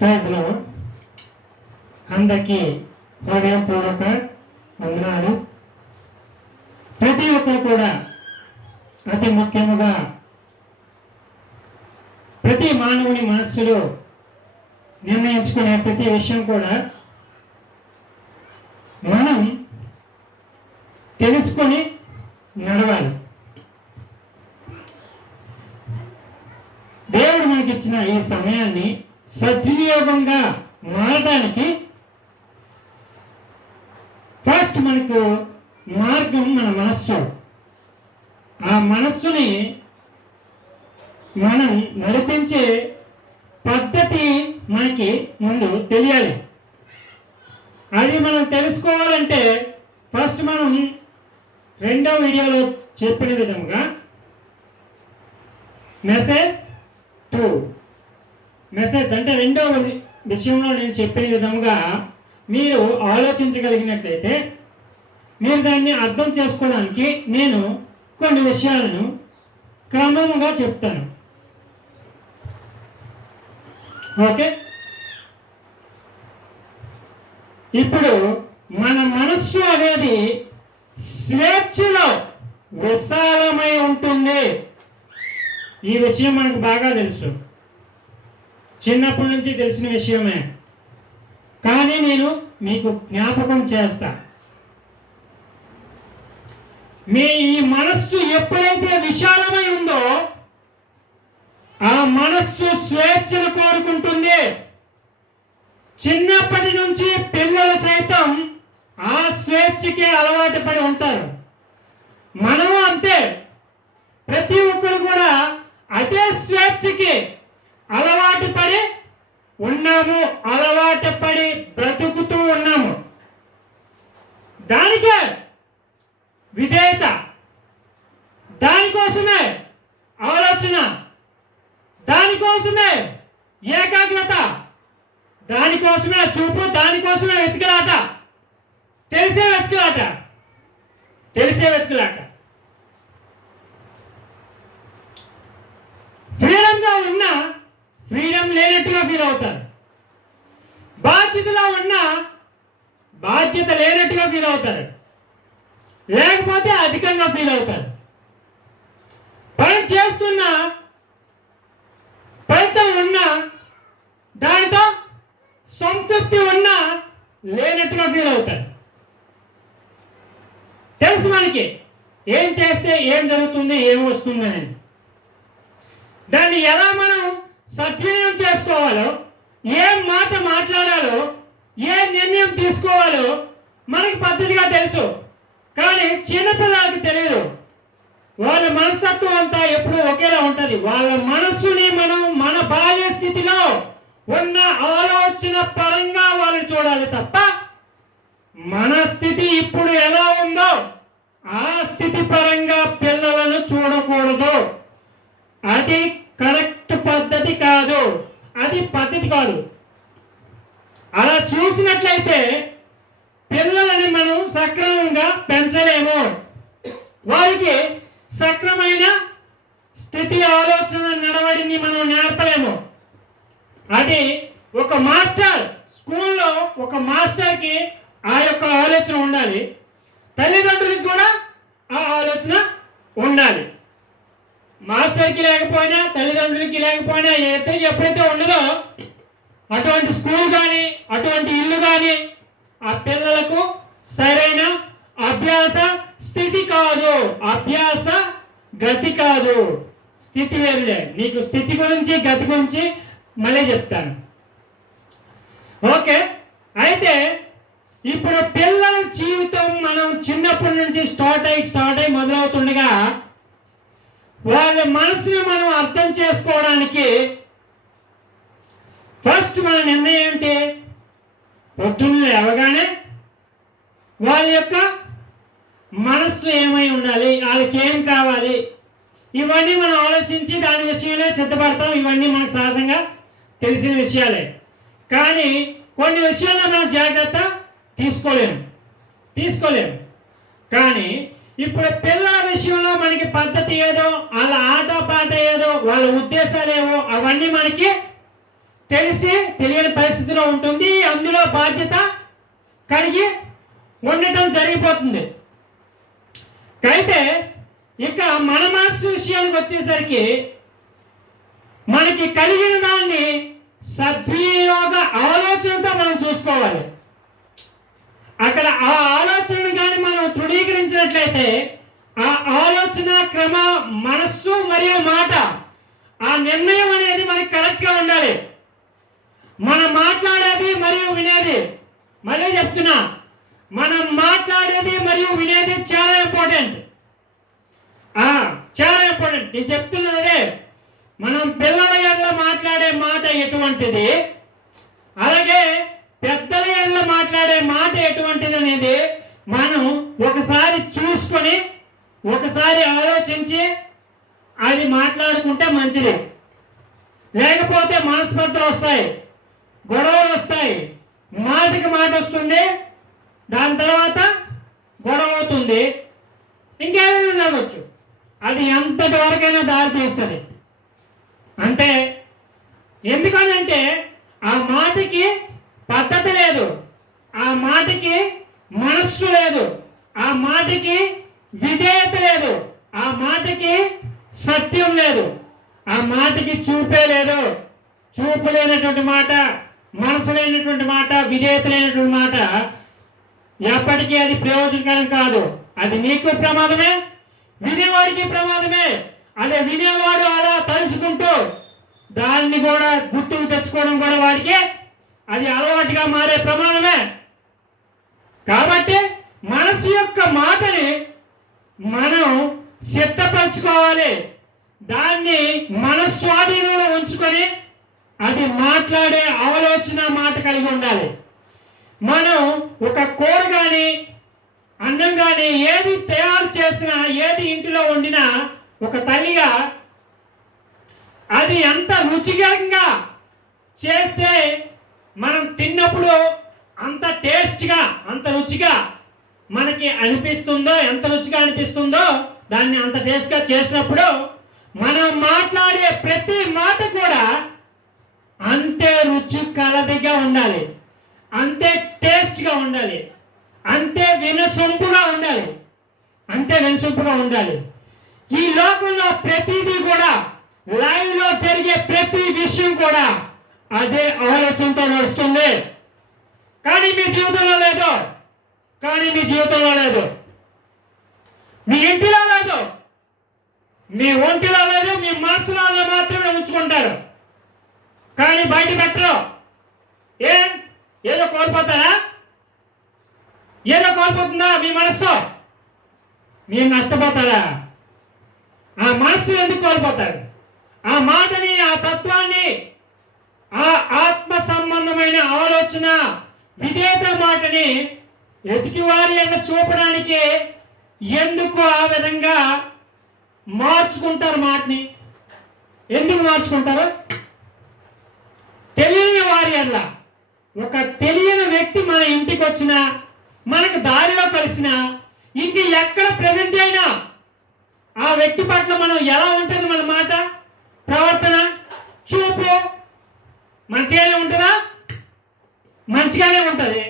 ప్రైజ్లో అందరికీ హృదయపూర్వక వందనాలు. ప్రతి ఒక్కరు కూడా అతి ముఖ్యముగా ప్రతి మానవుని మనస్సులో నిర్ణయించుకునే ప్రతి విషయం కూడా మనం తెలుసుకొని నడవాలి. దేవుడు మనకిచ్చిన ఈ సమయాన్ని సద్వినియోగంగా మారడానికి ఫస్ట్ మనకు మార్గం మన మనస్సు. ఆ మనస్సుని మనం నడిపించే పద్ధతి మనకి ముందు తెలియాలి. అది మనం తెలుసుకోవాలంటే ఫస్ట్ మనం రెండవ వీడియోలో చెప్పిన విధంగా మెసేజ్ అంటే రెండవ విషయంలో నేను చెప్పిన విధంగా మీరు ఆలోచించగలిగినట్లయితే మీరు దాన్ని అర్థం చేసుకోవడానికి నేను కొన్ని విషయాలను క్రమంగా చెప్తాను. ఓకే, ఇప్పుడు మన మనస్సు అనేది స్వేచ్ఛలో విశాలమై ఉంటుంది. ఈ విషయం మనకు బాగా తెలుసు, చిన్నప్పటి నుంచి తెలిసిన విషయమే. కానీ నేను మీకు జ్ఞాపకం చేస్తా. మీ ఈ మనస్సు ఎప్పుడైతే విశాలమై ఉందో ఆ మనస్సు స్వేచ్ఛను కోరుకుంటుంది. చిన్నప్పటి నుంచి పిల్లలు సైతం ఆ స్వేచ్ఛకి అలవాటు పడి ఉంటారు. మనము అంతే, ప్రతి ఒక్కరు కూడా అదే స్వేచ్ఛకి అలవాటు పడి ఉన్నాము, అలవాటు పడి బ్రతుకుతూ ఉన్నాము. దానికే విధేయత, దానికోసమే ఆలోచన, దానికోసమే ఏకాగ్రత, దానికోసమే చూపు, దానికోసమే వెతుకులాట, తెలిసే వెతుకులాట. ఫ్రీడంగా ఉన్నా ఫ్రీడమ్ లేనట్టుగా ఫీల్ అవుతారు. బాధ్యతలో ఉన్నా బాధ్యత లేనట్టుగా ఫీల్ అవుతారు, లేకపోతే అధికంగా ఫీల్ అవుతారు. పని చేస్తున్నా ఫలితం ఉన్నా దానితో సంతృప్తి ఉన్నా లేనట్టుగా ఫీల్ అవుతారు. తెలుసు మనకి ఏం చేస్తే ఏం జరుగుతుంది, ఏం వస్తుంది అనేది. దాన్ని ఎలా మనం సద్వినియోగం చేసుకోవాలో, ఏ మాట మాట్లాడాలో, ఏ నిర్ణయం తీసుకోవాలో మనకి పద్ధతిగా తెలుసు. కానీ చిన్నపిల్లలకి తెలియదు. వాళ్ళ మనస్తత్వం అంతా ఎప్పుడూ ఒకేలా ఉంటుంది. వాళ్ళ మనస్సుని మనం మన బాల్య స్థితిలో ఉన్న ఆలోచన పరంగా వాళ్ళని చూడాలి తప్ప మన స్థితి ఇప్పుడు ఎలా ఉందో ఆ స్థితి పరంగా పిల్లలను చూడకూడదు. అది కరెక్ట్ పద్ధతి కాదు, అది పద్ధతి కాదు. అలా చూసినట్లయితే పిల్లలని మనం సక్రమంగా పెంచలేము. వారికి సక్రమైన స్థితి, ఆలోచన, నడవడిని మనం నేర్పలేము. అది ఒక మాస్టర్, స్కూల్లో ఒక మాస్టర్కి ఆ యొక్క ఆలోచన ఉండాలి, తల్లిదండ్రులకు కూడా ఆ ఆలోచన ఉండాలి. మాస్టర్కి లేకపోయినా, తల్లిదండ్రులకి లేకపోయినా ఎప్పుడైతే ఉండదో అటువంటి స్కూల్ కానీ అటువంటి ఇల్లు కానీ ఆ పిల్లలకు సరైన అభ్యాస స్థితి కాదు, అభ్యాస గతి కాదు. స్థితి వేరులే. నీకు స్థితి గురించి గతి గురించి మళ్ళీ చెప్తాను. ఓకే, అయితే ఇప్పుడు పిల్లల జీవితం మనం చిన్నప్పటి నుంచి స్టార్ట్ అయ్యి మొదలవుతుండగా వాళ్ళ మనసుని మనం అర్థం చేసుకోవడానికి ఫస్ట్ మన నిర్ణయం ఏంటి? పొద్దున్న లేవగానే వాళ్ళ యొక్క మనస్సు ఏమై ఉండాలి, వాళ్ళకి ఏం కావాలి, ఇవన్నీ మనం ఆలోచించి దాని విషయంలో సిద్ధపడతాం. ఇవన్నీ మనకు సహజంగా తెలిసిన విషయాలే. కానీ కొన్ని విషయాల్లో మనం జాగ్రత్త తీసుకోలేము. కానీ ఇప్పుడు పిల్లల విషయంలో మనకి పద్ధతి ఏదో, వాళ్ళ ఆట పాట ఏదో, వాళ్ళ ఉద్దేశాలు ఏవో అవన్నీ మనకి తెలిసి తెలియని పరిస్థితిలో ఉంటుంది, అందులో బాధ్యత కలిగి ఉండటం జరిగిపోతుంది. అయితే ఇక మన మనసు విషయానికి వచ్చేసరికి మనకి కలిగిన దాన్ని సద్వినియోగ ఆలోచనతో మనం చూసుకోవాలి. అక్కడ ఆ ఆలోచనను కానీ మనం తృణీకరించినట్లయితే ఆ ఆలోచన క్రమ, మనస్సు మరియు మాట, ఆ నిర్ణయం అనేది మనకి కరెక్ట్గా ఉండాలి. మనం మాట్లాడేది మరియు వినేది, మళ్ళీ చెప్తున్నా, మనం మాట్లాడేది మరియు వినేది చాలా ఇంపార్టెంట్. చాలా ఇంపార్టెంట్. నేను చెప్తున్నదే, మనం పిల్లల ఎడల మాట్లాడే మాట ఎటువంటిది, అలాగే పెద్దల ఎడల మాట్లాడే మాట ఎటువంటిది అనేది మనం ఒకసారి చూసుకొని ఒకసారి ఆలోచించి అది మాట్లాడుకుంటే మంచిది. లేకపోతే మనస్పర్ధలు వస్తాయి, గొడవలు వస్తాయి, మాటకి మాట వస్తుంది, దాని తర్వాత గొడవ అవుతుంది, ఇంకేదైనా జరగచ్చు. అది ఎంతటి వరకైనా దారి తీస్తుంది. అంతే. ఎందుకనంటే ఆ మాటకి పద్ధతి లేదు, ఆ మాటకి మనస్సు లేదు, ఆ మాటకి విధేయత లేదు, ఆ మాటకి సత్యం లేదు, ఆ మాటకి చూపే లేదు. చూపు లేనటువంటి మాట, మనసు లేనటువంటి మాట, విధేయత లేనటువంటి మాట ఎప్పటికీ అది ప్రయోజనకరం కాదు. అది నీకు ప్రమాదమే, వినేవాడికి ప్రమాదమే. అదే వినేవాడు అలా తలుచుకుంటూ దాన్ని కూడా గుర్తుకు తెచ్చుకోవడం కూడా వాడికి అది అలవాటుగా మారే ప్రమాదమే. కాబట్టి మనసు యొక్క మాటని మనం సిద్ధపరచుకోవాలి. దాన్ని మన స్వాధీనంలో ఉంచుకొని అది మాట్లాడే ఆలోచన మాట కలిగి ఉండాలి. మనం ఒక కూర కానీ అన్నం కానీ ఏది తయారు చేసినా, ఏది ఇంటిలో వండినా ఒక తల్లిగా అది ఎంత రుచికరంగా చేస్తే మనం తిన్నప్పుడు అంత టేస్ట్గా, అంత రుచిగా మనకి అనిపిస్తుందో, ఎంత రుచిగా అనిపిస్తుందో దాన్ని అంత టేస్ట్గా చేసినప్పుడు మనం మాట్లాడే ప్రతి మాట కూడా అంతే రుచి కలదిగా ఉండాలి, అంతే టేస్ట్గా ఉండాలి, అంతే వినసొంపుగా ఉండాలి, అంతే వినసొంపుగా ఉండాలి. ఈ లోకంలో ప్రతిదీ కూడా, లైవ్లో జరిగే ప్రతి విషయం కూడా అదే ఆలోచనతో నడుస్తుంది. కానీ మీ జీవితంలో లేదు, మీ ఇంటిలో లేదు, మీ ఒంటిలో లేదు, మీ మనసులో మాత్రమే ఉంచుకుంటారు, కానీ బయట పెట్టరు. ఏదో కోల్పోతారా? ఏదో కోల్పోతుందా మీ మనస్సు? మీరు నష్టపోతారా? ఆ మనస్సు ఎందుకు కోల్పోతారు? ఆ మాటని, ఆ తత్వాన్ని, ఆ ఆత్మ సంబంధమైన ఆలోచన, విధేయత మాటని ఎదుటివారి అన్న చూపడానికి ఎందుకు ఆ విధంగా మార్చుకుంటారు? మాటని ఎందుకు మార్చుకుంటారు? తెలియని వారి అల్ల, ఒక తెలియని వ్యక్తి మన ఇంటికి వచ్చినా, మనకు దారిలో కలిసినా, ఇంక ఎక్కడ ప్రజెంట్ అయినా ఆ వ్యక్తి పట్ల మనం ఎలా ఉంటుంది, మన మాట, ప్రవర్తన, చూపు మంచిగానే ఉంటుందా? మంచిగానే ఉంటుంది.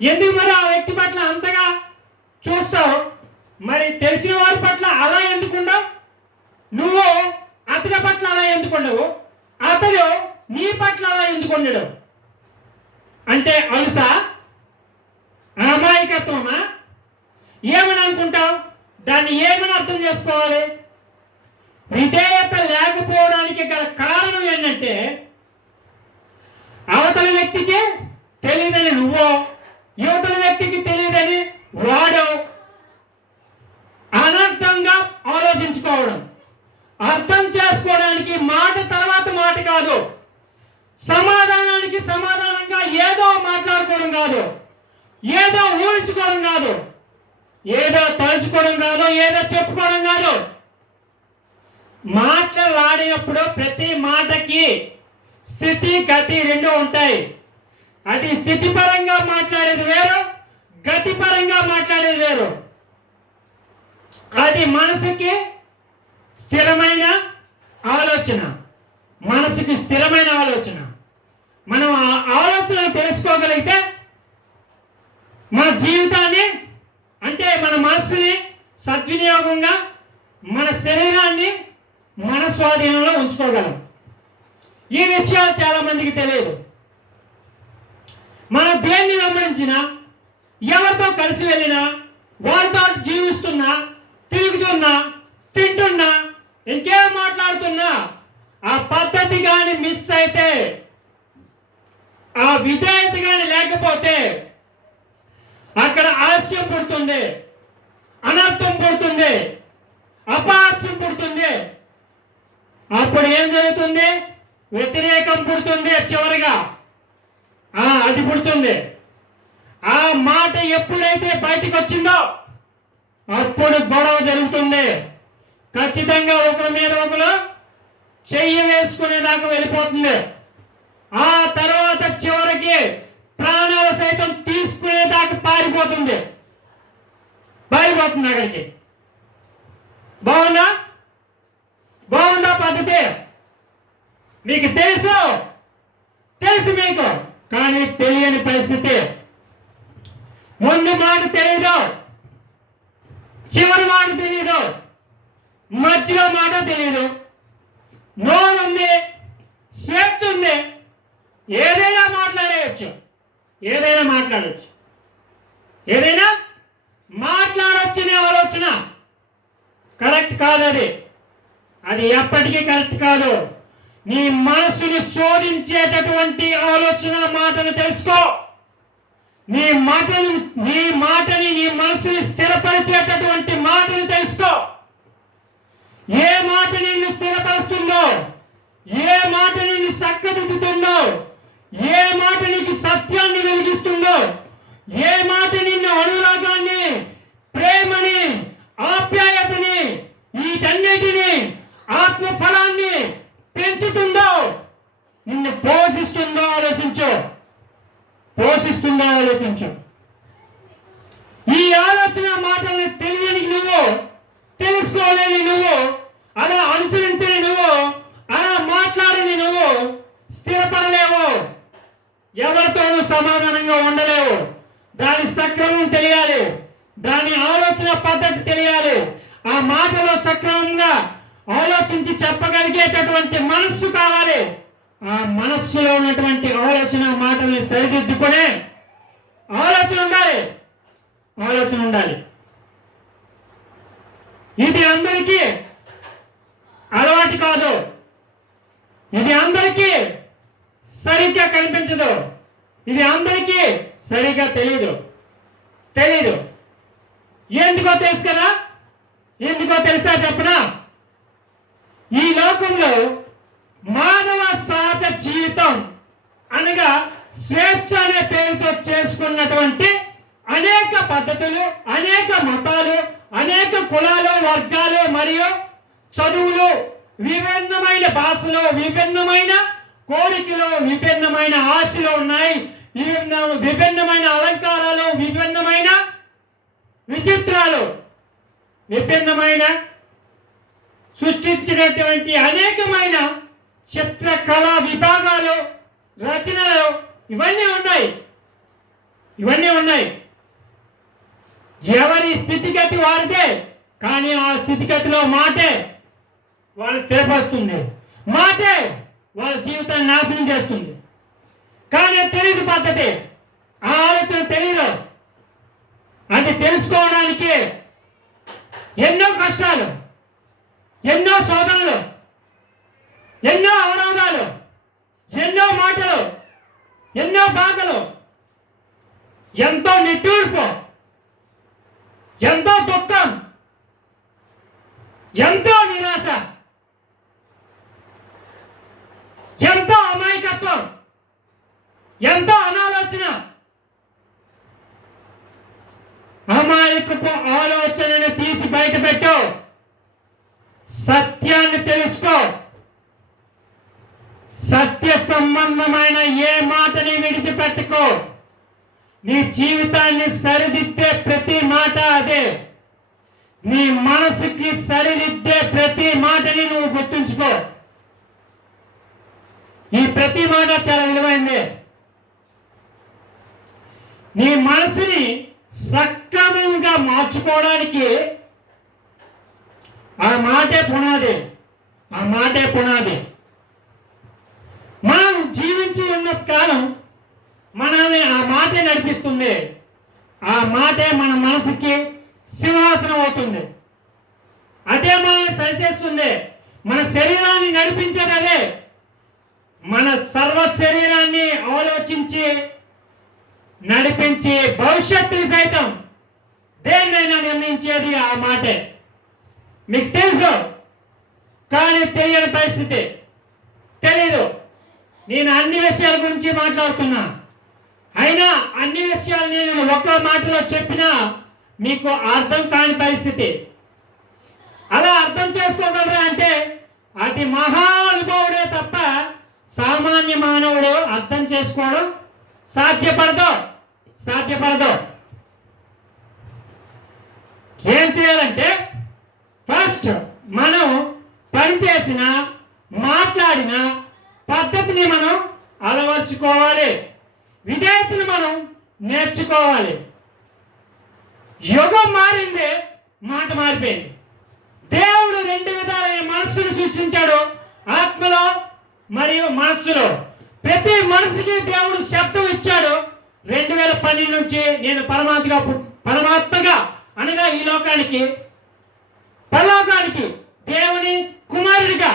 ఎందుకు మరి ఆ వ్యక్తి పట్ల అంతగా చూస్తావు? మరి తెలిసిన వారి పట్ల అలా ఎందుకుండవు? నువ్వు అతని పట్ల అలా ఎందుకుండవు? అతడు నీ పట్ల అలా ఎందుకుండడు? అంటే అలుసా, అమాయకత్వమా? ఏమని అనుకుంటావు? దాన్ని ఏమని అర్థం చేసుకోవాలి? విధేయత లేకపోవడానికి గల కారణం ఏంటంటే అవతల వ్యక్తికి తెలియదని నువ్వు, యువతల వ్యక్తికి తెలియదని వాడు అనర్థంగా ఆలోచించుకోవడం. అర్థం చేసుకోవడానికి మాట తర్వాత మాట కాదు, సమాధానానికి సమాధానంగా ఏదో మాట్లాడుకోవడం కాదు, ఏదో ఊహించుకోవడం కాదు, ఏదో తలుచుకోవడం కాదు, ఏదో చెప్పుకోవడం కాదు. మాట్లాడినప్పుడు ప్రతి మాటకి స్థితి, గతి రెండు ఉంటాయి. అది స్థితిపరంగా మాట్లాడేది వేరు, గతిపరంగా మాట్లాడేది వేరు. అది మనసుకి స్థిరమైన ఆలోచన, మనసుకి స్థిరమైన ఆలోచన. మనం ఆ ఆలోచన తెలుసుకోగలిగితే మన జీవితాన్ని, అంటే మన మనసుని సద్వినియోగంగా, మన శరీరాన్ని మన స్వాధీనంలో ఉంచుకోగలం. ఈ విషయాలు చాలా మందికి తెలియదు. మనం దేన్ని వెంబడించినా, ఎవరితో కలిసి వెళ్ళినా, వారితో జీవిస్తున్నా, తిరుగుతున్నా, తింటున్నా, ఇంకేం మాట్లాడుతున్నా, ఆ పద్ధతి కానీ మిస్ అయితే, ఆ విధేయత కానీ లేకపోతే అక్కడ ఆలస్యం పుడుతుంది, అనర్థం పుడుతుంది, అపహాస్యం పుడుతుంది. అప్పుడు ఏం జరుగుతుంది? వ్యతిరేకం పుడుతుంది. చివరిగా అది పుడుతుంది. ఆ మాట ఎప్పుడైతే బయటకు వచ్చిందో అప్పుడు గొడవ జరుగుతుంది. ఖచ్చితంగా ఒకరి మీద ఒకరు చెయ్యి వేసుకునేదాకా వెళ్ళిపోతుంది. ఆ తర్వాత చివరికి ప్రాణాల సైతం తీసుకునేదాకా పారిపోతుంది అక్కడికి. బాగుందా పద్ధతి? మీకు తెలుసు మీకు, కానీ తెలియని పరిస్థితి. ముందు మాట తెలియదు, చివరి మాట తెలియదు, మధ్యలో మాట తెలియదు. నోరు ఉంది, స్వేచ్ఛ ఉంది, ఏదైనా మాట్లాడవచ్చు, ఏదైనా మాట్లాడొచ్చనే ఆలోచన కరెక్ట్ కాదు. అది ఎప్పటికీ కరెక్ట్ కాదు. నీ మనసును శోధించేటటువంటి ఆలోచన మాటను తెలుసుకో. నీ మాటని నీ మనసుని స్థిరపరిచేటటువంటి మాటను తెలుసుకో. ఏ మాట నిన్ను స్థిరపరుస్తుందో, ఏ మాట నిన్ను చక్కదిద్దుతుందో, ఏ మాట నీకు సత్యాన్ని వెలిగిస్తుందో, ఏ మాట నిన్ను అనురాగాన్ని, ప్రేమని, ఆప్యాయతని, వీటన్నిటిని, ఆత్మ ఫలాన్ని పెంచుతుందో, నిన్ను పోషిస్తుందో ఆలోచించు. ఈ ఆలోచన మాటల్ని తెలియని నువ్వు, తెలుసుకోలేని నువ్వు, అలా అనుసరించని నువ్వు, అలా మాట్లాడని నువ్వు స్థిరపడలేవు. ఎవరితోనూ సమాధానంగా ఉండలేవు. దాని సక్రమం తెలియాలి, దాని ఆలోచన పద్ధతి తెలియాలి. ఆ మాటలో సక్రమంగా ఆలోచించి చెప్పగలిగేటటువంటి మనస్సు కావాలి. ఆ మనస్సులో ఉన్నటువంటి ఆలోచన మాటల్ని సరిదిద్దుకునే ఆలోచన ఉండాలి. ఇది అందరికీ అలవాటు కాదు. ఇది అందరికీ సరిగ్గా కనిపించదు. ఇది అందరికీ సరిగ్గా తెలీదు. ఎందుకో తెలుసు కదా? ఎందుకో తెలుసా చెప్పనా? ఈ లోకంలో మానవ సహజ జీవితం అనగా స్వేచ్ఛ అనే పేరుతో చేసుకున్నటువంటి అనేక పద్ధతులు, అనేక మతాలు, అనేక కులాలు, వర్గాలు మరియు చదువులు, విభిన్నమైన భాషలు, విభిన్నమైన కోరికలు, విభిన్నమైన ఆశలు ఉన్నాయి. విభిన్నమైన అలంకారాలు, విభిన్నమైన విచిత్రాలు, విభిన్నమైన సృష్టించినటువంటి అనేకమైన చిత్రకళా విభాగాలు, రచనలు ఇవన్నీ ఉన్నాయి. ఎవరి స్థితిగతి వారిదే, కానీ ఆ స్థితిగతిలో మాటే వాళ్ళు స్థిరపరుస్తుంది, మాటే వాళ్ళ జీవితాన్ని నాశనం చేస్తుంది. కానీ తెలియదు పద్ధతి, ఆ ఆలోచన తెలియదు. అది తెలుసుకోవడానికి ఎన్నో కష్టాలు, ఎన్నో శోధనలు, ఎన్నో అవరోధాలు, ఎన్నో మాటలు, ఎన్నో బాధలు, ఎంతో నిట్టూర్పు, ఎంతో దుఃఖం, ఎంతో నిరాశ, ఎంతో అమాయకత్వం, ఎంతో అనాలోచన. అమాయకపు ఆలోచనను తీసి బయటపెట్టు. సత్యాన్ని తెలుసుకో. సత్య సంబంధమైన ఏ మాటని విడిచిపెట్టుకో. నీ జీవితాన్ని సరిదిద్దే ప్రతి మాట అదే. నీ మనసుకి సరిదిద్దే ప్రతి మాటని నువ్వు గుర్తుంచుకో. మాట చాలా విలువైంది. నీ మనసుని సక్రమంగా మార్చుకోవడానికి ఆ మాటే పునాది. ఆ మాటే పునాది. మనం జీవించి ఉన్న కాలం మనల్ని ఆ మాటే నడిపిస్తుంది. ఆ మాటే మన మనసుకి సింహాసనం అవుతుంది. అదే మనల్ని సరిచేస్తుంది. మన శరీరాన్ని నడిపించేది అదే. మన సర్వ శరీరాన్ని ఆలోచించి నడిపించి భవిష్యత్తుని సైతం దేన్నైనా నిర్ణయించేది ఆ మాటే. మీకు తెలుసు, కానీ తెలియని పరిస్థితి. తెలీదు. నేను అన్ని విషయాల గురించి మాట్లాడుతున్నా. అయినా అన్ని విషయాలు నేను ఒక్క మాటలో చెప్పినా మీకు అర్థం కాని పరిస్థితి. అలా అర్థం చేసుకోగలరా అంటే అతి మహానుభావుడే తప్ప సామాన్య మానవుడు అర్థం చేసుకోవడం సాధ్యపడదు. ఏం చేయాలంటే ఫస్ట్ మనం పనిచేసిన మాట్లాడిన పద్ధతిని మనం అలవర్చుకోవాలి. విధేయతను మనం నేర్చుకోవాలి. యుగం మారింది, మాట మారిపోయింది. దేవుడు రెండు విధాలైన మనస్సును సృష్టించాడు, ఆత్మలో మరియు మనస్సులో. ప్రతి మనసుకి దేవుడు శబ్దం ఇచ్చాడు. 2012 నుంచి నేను పరమాత్మగా అనగా ఈ లోకానికి పరలోకానికి దేవుని కుమారుడిగా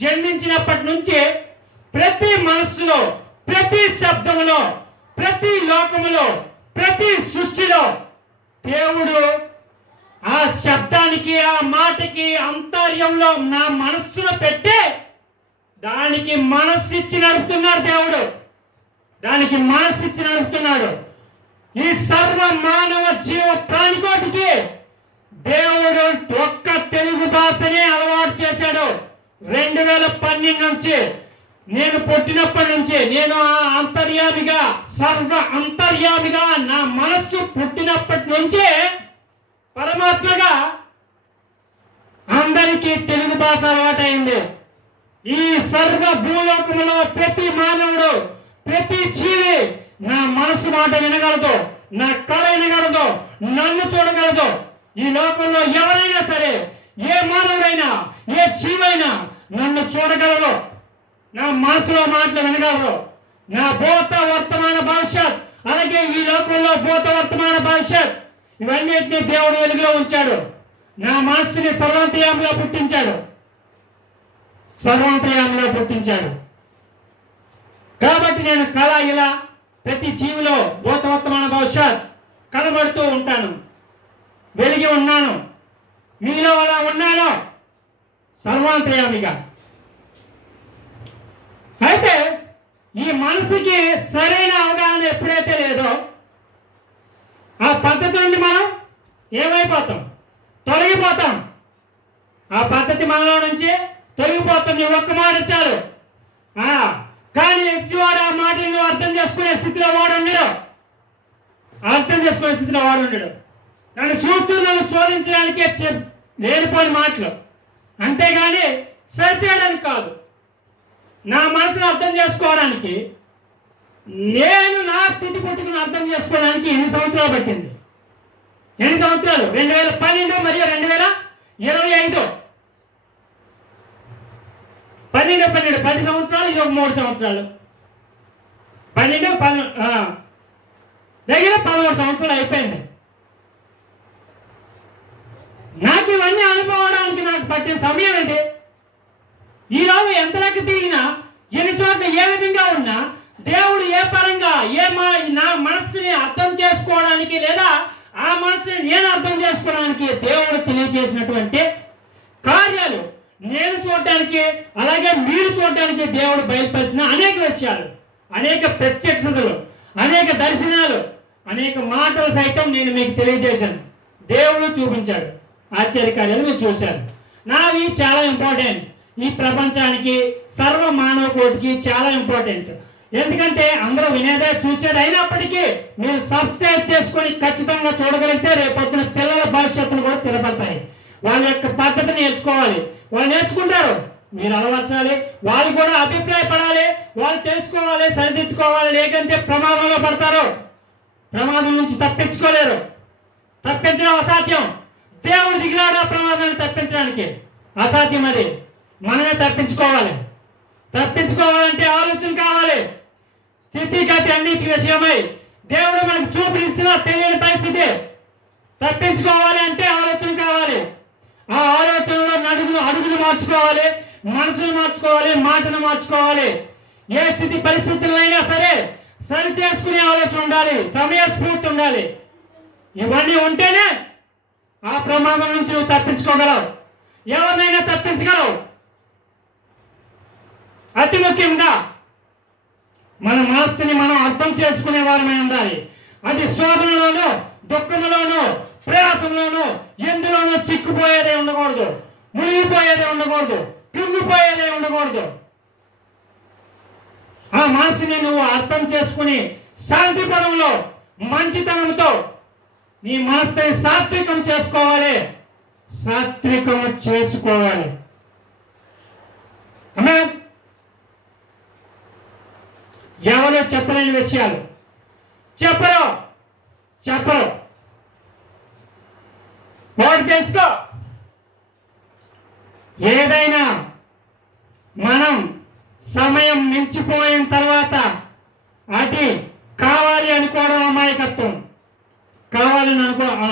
జన్మించినప్పటి నుంచి ప్రతి మనస్సులో, ప్రతి శబ్దములో, ప్రతి లోకములో, ప్రతి సృష్టిలో దేవుడు ఆ శబ్దానికి ఆ మాటకి అంతర్యంలో నా మనస్సులో పెట్టి దానికి మనస్సు ఇచ్చి నడుపుతున్నాడు దేవుడు. దానికి మనస్సు ఇచ్చి నడుపుతున్నాడు. ఈ సర్వ మానవ జీవ ప్రాణికోటికి దేవుడు ఒక్క తెలుగు భాషనే అలవాటు చేశాడు. 2012 నుంచి నేను పుట్టినప్పటి నుంచి నేను ఆ అంతర్యామిగా సర్వ అంతర్యామిగా నా మనస్సు పుట్టినప్పటి నుంచే పరమాత్మగా అందరికీ తెలుగు భాష అలవాటైంది. ఈ సర్వ భూలోకములో ప్రతి మానవుడు, ప్రతి జీవి నా మనసు మాట వినగలదు, నా కళ వినగలదు, నన్ను చూడగలదు. ఈ లోకంలో ఎవరైనా సరే, ఏ మానవుడైనా, ఏ జీవైనా నన్ను చూడగలరు, నా మనసులో మాటలు వినగలరు. నా భూత వర్తమాన భవిష్యత్, అలాగే ఈ లోకంలో భూత వర్తమాన భవిష్యత్ ఇవన్నిటినీ దేవుడు వెలుగులో ఉంచాడు. నా మనసుని సర్వాంతర్యామిగా పుట్టించాడు. కాబట్టి నేను కళ ఇలా ప్రతి జీవిలో భూత వర్తమాన భవిష్యత్ కనబడుతూ ఉంటాను, వెలిగి ఉన్నాను. మీలో అలా ఉన్నాను సర్వాంతర్యామిగా. అయితే ఈ మనసుకి సరైన అవగాహన ఎప్పుడైతే లేదో ఆ పద్ధతి నుండి మనం ఏమైపోతాం? తొలగిపోతాం. ఆ పద్ధతి మనలో నుంచి తొలగిపోతుంది. ఒక్క మాట చాలు. కానీ ఎదుటివాడు ఆ మాటను అర్థం చేసుకునే స్థితిలో వాడు ఉండడు. నన్ను చూస్తూ నన్ను శోధించడానికే లేనిపోని మాటలు, అంతేగాని సరిచేయడానికి కాదు. నా మనసును అర్థం చేసుకోవడానికి, నేను నా స్థితి పుట్టుకుని అర్థం చేసుకోవడానికి ఎన్ని సంవత్సరాలు పట్టింది? 2012 మరియు 2025. 10 సంవత్సరాలు, ఇది ఒక 3 సంవత్సరాలు. 13 సంవత్సరాలు అయిపోయింది. నాకు ఇవన్నీ అనుభవడానికి నాకు పట్టిన సమయం ఏంటి? ఈరోజు ఎంత లెక్క తిరిగినా, ఎన్ని చోట్ల ఏ విధంగా ఉన్నా, దేవుడు ఏ పరంగా నా మనస్సుని అర్థం చేసుకోవడానికి లేదా ఆ మనసుని నేను అర్థం చేసుకోవడానికి దేవుడు తెలియజేసినటువంటి కార్యాలు నేను చూడటానికి, అలాగే మీరు చూడటానికి దేవుడు బయలుపరిచిన అనేక విషయాలు, అనేక ప్రత్యక్షతలు, అనేక దర్శనాలు, అనేక మాటలు సైతం నేను మీకు తెలియజేశాను. దేవుడు చూపించాడు. ఆశ్చర్యకార్యాలు మీరు చూశారు. నావి చాలా ఇంపార్టెంట్. ఈ ప్రపంచానికి, సర్వ మానవ కోటికి చాలా ఇంపార్టెంట్. ఎందుకంటే అందరూ వినేదే చూసేది అయినప్పటికీ మీరు సబ్స్క్రైబ్ చేసుకొని ఖచ్చితంగా చూడగలిగితే రేపొద్దున పిల్లల భవిష్యత్తును కూడా స్థిరపడతాయి. వాళ్ళ యొక్క పద్ధతిని నేర్చుకోవాలి. వాళ్ళు నేర్చుకుంటారు, మీరు అలవర్చాలి. వాళ్ళు కూడా అభిప్రాయపడాలి, వాళ్ళు తెలుసుకోవాలి, సరిదిద్దుకోవాలి. లేకంటే ప్రమాదంలో పడతారు. ప్రమాదం నుంచి తప్పించుకోలేరు. తప్పించడం అసాధ్యం. దేవుడు దిగినాడు ఆ ప్రమాదాన్ని తప్పించడానికి. అసాధ్యం అది. మనమే తప్పించుకోవాలి. తప్పించుకోవాలంటే ఆలోచన కావాలి. స్థితిగతి అన్నిటి విషయమై దేవుడు మనకు చూపించిన తెలియని పరిస్థితి. తప్పించుకోవాలి అంటే ఆలోచన కావాలి. ఆ ఆలోచనలో అడుగులు మార్చుకోవాలి, మనసును మార్చుకోవాలి, మాటను మార్చుకోవాలి. ఏ స్థితి పరిస్థితులైనా సరే సరి చేసుకునే ఆలోచన ఉండాలి, సమయస్ఫూర్తి ఉండాలి. ఇవన్నీ ఉంటేనే ఆ ప్రమాదం నుంచి నువ్వు తప్పించుకోగలవు. ఎవరినైనా తప్పించగలవు. అతి ముఖ్యంగా మన మనస్సుని మనం అర్థం చేసుకునే వారమై ఉండాలి. అది శోధనలోనూ, దుఃఖంలోనూ, ప్రయాసంలోనూ ఎందులోనూ చిక్కుపోయేదే ఉండకూడదు, మునిగిపోయేదే ఉండకూడదు, కృంగిపోయేదే ఉండకూడదు. ఆ మనసుని నువ్వు అర్థం చేసుకుని శాంతి పదంలో మంచితనంతో నీ మనసుని సాత్వికం చేసుకోవాలి. సాత్వికం చేసుకోవాలి. ఎవరు చెప్పలేని విషయాలు చెప్పరు. వాడు తెలుసుకో. ఏదైనా మనం సమయం మించిపోయిన తర్వాత అది కావాలి అనుకోవడం అమాయకత్వం. కావాలని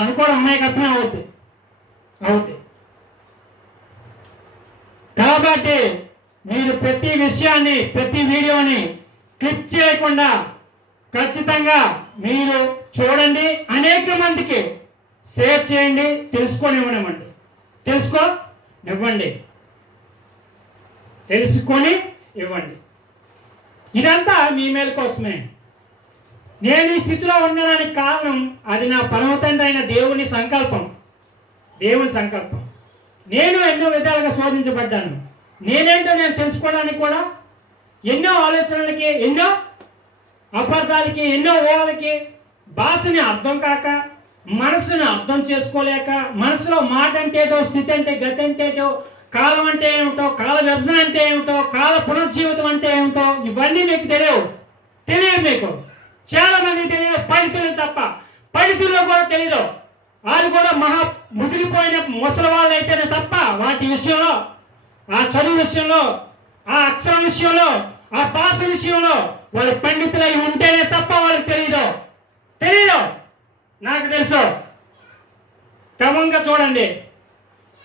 అనుకోవడం అమాయకత్వమే అవుతుంది. కాబట్టి మీరు ప్రతి విషయాన్ని, ప్రతి వీడియోని క్లిక్ చేయకుండా ఖచ్చితంగా మీరు చూడండి. అనేక మందికి షేర్ చేయండి. తెలుసుకొని ఇవ్వండి. ఇదంతా మీ మేలు కోసమే. నేను ఈ స్థితిలో ఉండడానికి కారణం అది నా పరమ తండ్రి అయిన దేవుని సంకల్పం. నేను ఎన్నో విధాలుగా శోధించబడ్డాను. నేనేంటో నేను తెలుసుకోవడానికి కూడా ఎన్నో ఆలోచనలకి, ఎన్నో అబద్ధాలకి, ఎన్నో ఊహలకి, భాషని అర్థం కాక, మనసుని అర్థం చేసుకోలేక, మనసులో మాట అంటే ఏటో, స్థితి అంటే గతి అంటే ఏటో, కాలం అంటే ఏమిటో, కాల విభజన అంటే ఏమిటో, కాల పునర్జీవితం అంటే ఏమిటో ఇవన్నీ మీకు తెలియదు. మీకు చాలా మంది తెలియదు. పండితులు తప్ప పండితుల్లో కూడా తెలియదు. వాళ్ళు కూడా మహా ముదిరిపోయిన ముసలి వాళ్ళు అయితేనే తప్ప వాటి విషయంలో, ఆ చదువు విషయంలో, ఆ అక్షరం విషయంలో, ఆ భాష విషయంలో వాళ్ళు పండితులై ఉంటేనే తప్ప వాళ్ళకి తెలియదు. నాకు తెలుసు. క్రమంగా చూడండి.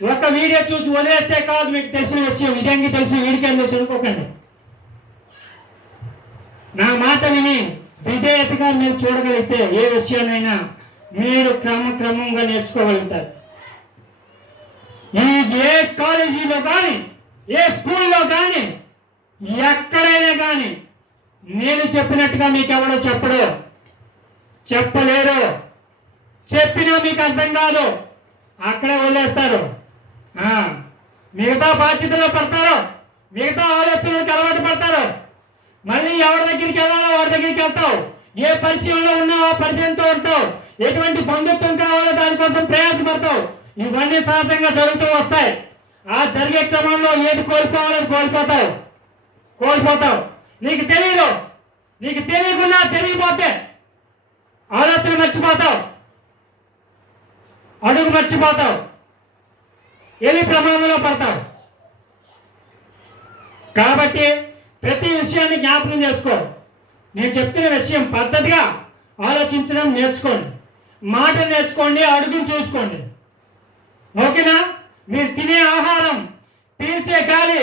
ఒక వీడియో చూసి వదిలేస్తే కాదు మీకు తెలిసిన విషయం. ఇదేంటి తెలుసు, వీడికేం తెలుసు అనుకోకండి. నా మాట విని విధేయతగా మీరు చూడగలిగితే ఏ విషయాన్నైనా మీరు క్రమంగా నేర్చుకోగలుగుతారు. ఏ కాలేజీలో కానీ, ఏ స్కూల్లో కానీ, ఎక్కడైనా కానీ నేను చెప్పినట్టుగా మీకు ఎవడో చెప్పలేరు. చెప్పినా మీకు అర్థం కాదు. అక్కడే వదిలేస్తారు. మిగతా బాధ్యతలో పడతారు, మిగతా ఆలోచనలకు అలవాటు పడతారు. మళ్ళీ ఎవరి దగ్గరికి వెళ్ళాలో వారి దగ్గరికి వెళ్తావు. ఏ పరిచయంలో ఉన్నావో ఆ పరిచయంతో ఉంటావు. ఎటువంటి బంధుత్వం కావాలో దానికోసం ప్రయాసపడతావు. ఇవన్నీ సహజంగా జరుగుతూ వస్తాయి. ఆ జరిగే క్రమంలో ఏది కోల్పోవాలని కోల్పోతావు. నీకు తెలియకుండా తెలియపోతే ఆలోచన మర్చిపోతావు, అడుగు మర్చిపోతావు, వెళ్ళి ప్రమాదంలో పడతావు. కాబట్టి ప్రతి విషయాన్ని జ్ఞాపకం చేసుకో. నేను చెప్తున్న విషయం పద్ధతిగా ఆలోచించడం నేర్చుకోండి. మాట నేర్చుకోండి, అడుగును చూసుకోండి. ఓకేనా? మీరు తినే ఆహారం, పీల్చే గాలి,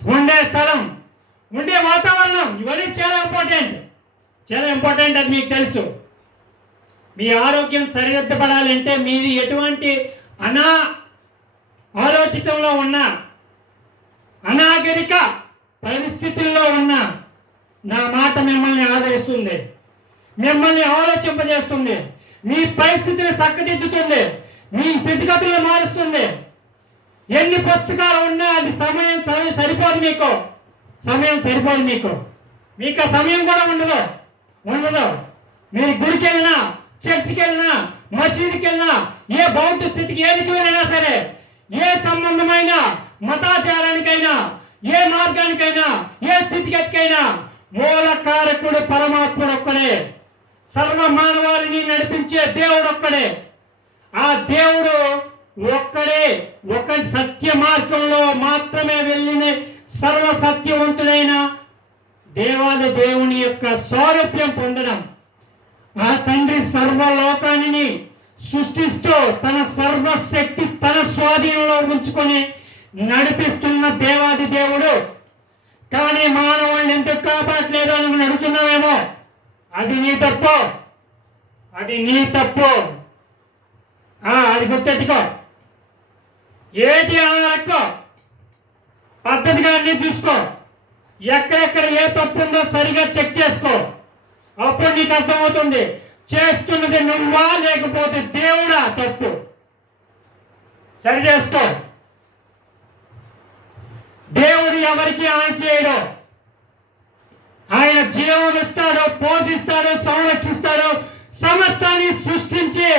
ఉండే స్థలం, ఉండే వాతావరణం ఇవన్నీ చాలా ఇంపార్టెంట్. అది మీకు తెలుసు. మీ ఆరోగ్యం సరిదిద్దపడాలంటే మీది ఎటువంటి ఆలోచితంలో ఉన్న, అనాగరిక పరిస్థితుల్లో ఉన్న నా మాట మిమ్మల్ని ఆదరిస్తుంది, మిమ్మల్ని ఆలోచింపజేస్తుంది, మీ పరిస్థితిని చక్కదిద్దుతుంది, మీ స్థితిగతులను మారుస్తుంది. ఎన్ని పుస్తకాలు ఉన్నా అది సమయం సరిపోదు మీకు. మీకు ఆ సమయం కూడా ఉండదు. మీరు గుడికి వెళ్ళినా, చర్చికి వెళ్ళినా, మసీదుకి వెళ్ళినా, ఏ భౌతిక స్థితికి ఏదికి వెళ్ళినా సరే, ఏ సంబంధమైన మతాచారానికైనా, ఏ మార్గానికైనా, ఏ స్థితిగతికైనా మూలకారకుడు పరమాత్ముడు ఒక్కడే. సర్వ మానవాళిని నడిపించే దేవుడు ఒక్కడే. ఆ దేవుడు ఒక్కడే. ఒక సత్య మార్గంలో మాత్రమే వెళ్ళిన సర్వ సత్యవంతుడైన దేవాది దేవుని యొక్క స్వారూప్యం పొందడం. ఆ తండ్రి సర్వలోకాన్ని సృష్టిస్తూ తన సర్వశక్తి తన స్వాధీనంలో ఉంచుకొని నడిపిస్తున్న దేవాది దేవుడు. కానీ మానవుల్ని ఎందుకు కాపాడలేదు అని మనం అడుగుతున్నామేమో. అది నీ తప్పు, అది నీ తప్పు. అది గుర్తెట్టుకో. ఏది ఆధారక్కో, పద్ధతిగా అన్ని చూసుకో. ఎక్కడెక్కడ ఏ తప్పు ఉందో సరిగా చెక్ చేసుకో. అప్పుడు నీకు అర్థమవుతుంది చేస్తున్నది నువ్వా లేకపోతే దేవుడా తప్పు. సరి చేసుకో. దేవుడు ఎవరికి హాని చేయడు. ఆయన జీవం ఇస్తాడు, పోషిస్తాడు, సంరక్షిస్తాడు. సమస్తాన్ని సృష్టించి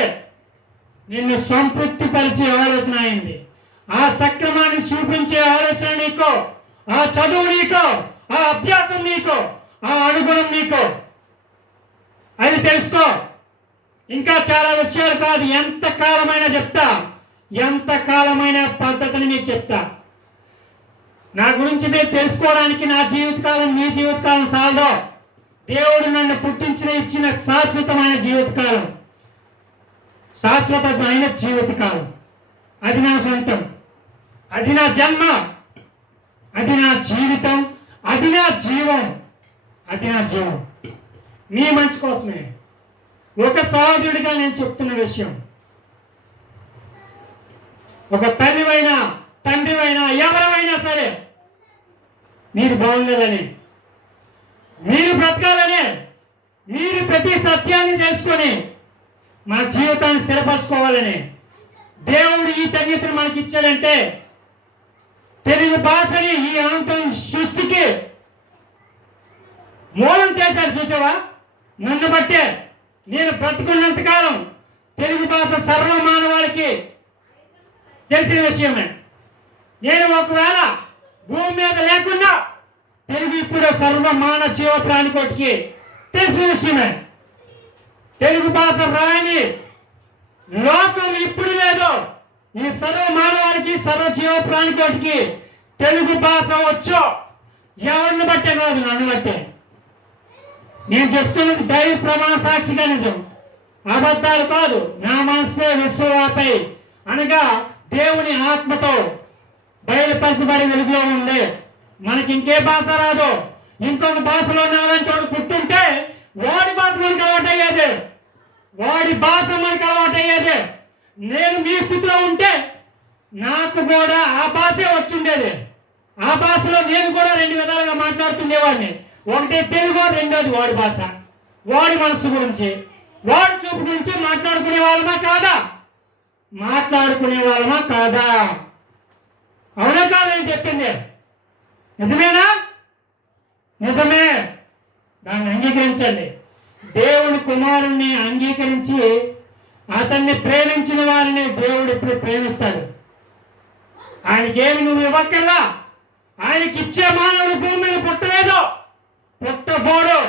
నిన్ను సంతృప్తి పరిచే ఆలోచన అయింది. ఆ సక్రమాన్ని చూపించే ఆలోచన నీకో, ఆ చదువు నీకో, ఆ అభ్యాసం నీకో, ఆ అనుగుణం నీకో. అది తెలుసుకో. ఇంకా చాలా విషయాలు కాదు, ఎంత కాలమైనా చెప్తా, ఎంత కాలమైన పద్ధతిని మీకు చెప్తా. నా గురించి మీరు తెలుసుకోవడానికి నా జీవితకాలం మీ జీవితకాలం సాలదో. దేవుడు నన్ను పుట్టించిన ఇచ్చిన శాశ్వతమైన జీవితకాలం, శాశ్వతమైన జీవితకాలం. అది నా సొంతం, అది నా జన్మ, అది నా జీవితం, అది నా జీవం, అది నా జీవం. నీ మంచి కోసమే. ఒక సహోదరుడిగా నేను చెప్తున్న విషయం, ఒక తల్లివైనా తండ్రివైనా ఎవరైనా సరే మీరు బాగుండాలని, మీరు బ్రతకాలని, మీరు ప్రతి సత్యాన్ని తెలుసుకొని మన జీవితాన్ని స్థిరపరచుకోవాలని దేవుడు ఈ ధన్యతను మనకి ఇచ్చాడంటే, తెలుగు భాషని ఈ అనంతం సృష్టికి మూలం చేశాడు. చూసావా? నన్ను బట్టే నేను బ్రతుకున్నంతకాలం తెలుగు భాష సర్వ మానవాళికి తెలిసిన విషయమే. నేను ఒకవేళ భూమి మీద లేకుండా తెలుగు ఇప్పుడు సర్వ మానవ జీవ ప్రాణికోటికి తెలిసిన విషయమే. తెలుగు భాష రాని లోకం ఇప్పుడు లేదు. ఈ సర్వ మానవానికి, సర్వ జీవ ప్రాణికోటికి తెలుగు భాష వచ్చు. ఎవరిని బట్టే కాదు, నన్ను బట్టే. నేను చెప్తున్నది దైవ ప్రమాణ సాక్షిగా నిజం, అబద్ధాలు కాదు. నా మనసే విశ్వవాపై అనగా దేవుని ఆత్మతో బయలుపరచబడి వెలుగులో ఉంది. మనకి ఇంకే భాష రాదు. ఇంకొక భాషలో నాలంటి వాడు పుట్టుంటే వాడి భాష మనకు అలవాటయ్యేది, వాడి భాష మనకు అలవాటయ్యేది. నేను మీ స్థితిలో ఉంటే నాకు కూడా ఆ భాషే వచ్చిండేది. ఆ భాషలో నేను కూడా రెండు విధాలుగా మాట్లాడుతుండేవాడిని. ఒకటి తెలుగు, రెండోది వాడి భాష, వాడి మనసు గురించి, వాడి చూపు గురించి మాట్లాడుకునే వాళ్ళమా కాదా? మాట్లాడుకునే వాళ్ళమా కాదా? అవునా కాదని చెప్పింది నిజమేనా? నిజమే. దాన్ని అంగీకరించండి. దేవుని కుమారుణ్ణి అంగీకరించి అతన్ని ప్రేమించిన వారిని దేవుడు ఇప్పుడు ప్రేమిస్తాడు. ఆయనకేమి నువ్వు ఇవ్వక్కర్లా. ఆయనకి ఇచ్చే మానవుడు భూమి మీద పుట్టలేదు, పుట్టబోడు.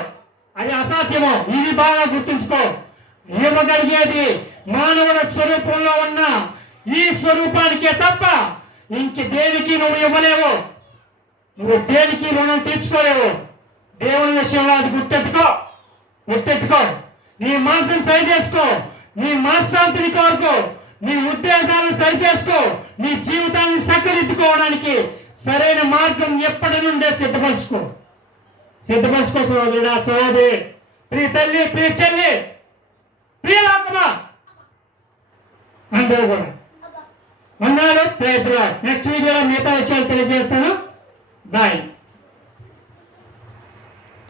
అది అసాధ్యము. ఇది బాగా గుర్తుంచుకో. ఇవ్వగలిగేది మానవుల స్వరూపంలో ఉన్న ఈ స్వరూపానికే తప్ప ఇంక దేనికి నువ్వు ఇవ్వలేవు. నువ్వు దేనికి రుణం తీర్చుకోలేవు. దేవుని విషయంలో అది గుర్తెట్టుకో. నీ మనసును సరి చేసుకో, నీ మనశ్శాంతిని కోరుకో, నీ ఉద్దేశాలను సరి చేసుకో. నీ జీవితాన్ని చక్కదిద్దుకోవడానికి సరైన మార్గం ఎప్పటి నుండే సిద్ధపరచుకో సహోదరుడా, సహోదరి, ప్రియ తల్లి, ప్రియ చెల్లి, ప్రియ లోకమా, అందరూ కూడా అన్నాడు. ప్రయత్నం నెక్స్ట్ వీడియోలో మిగతా విషయాలు తెలియజేస్తాను. బాయ్.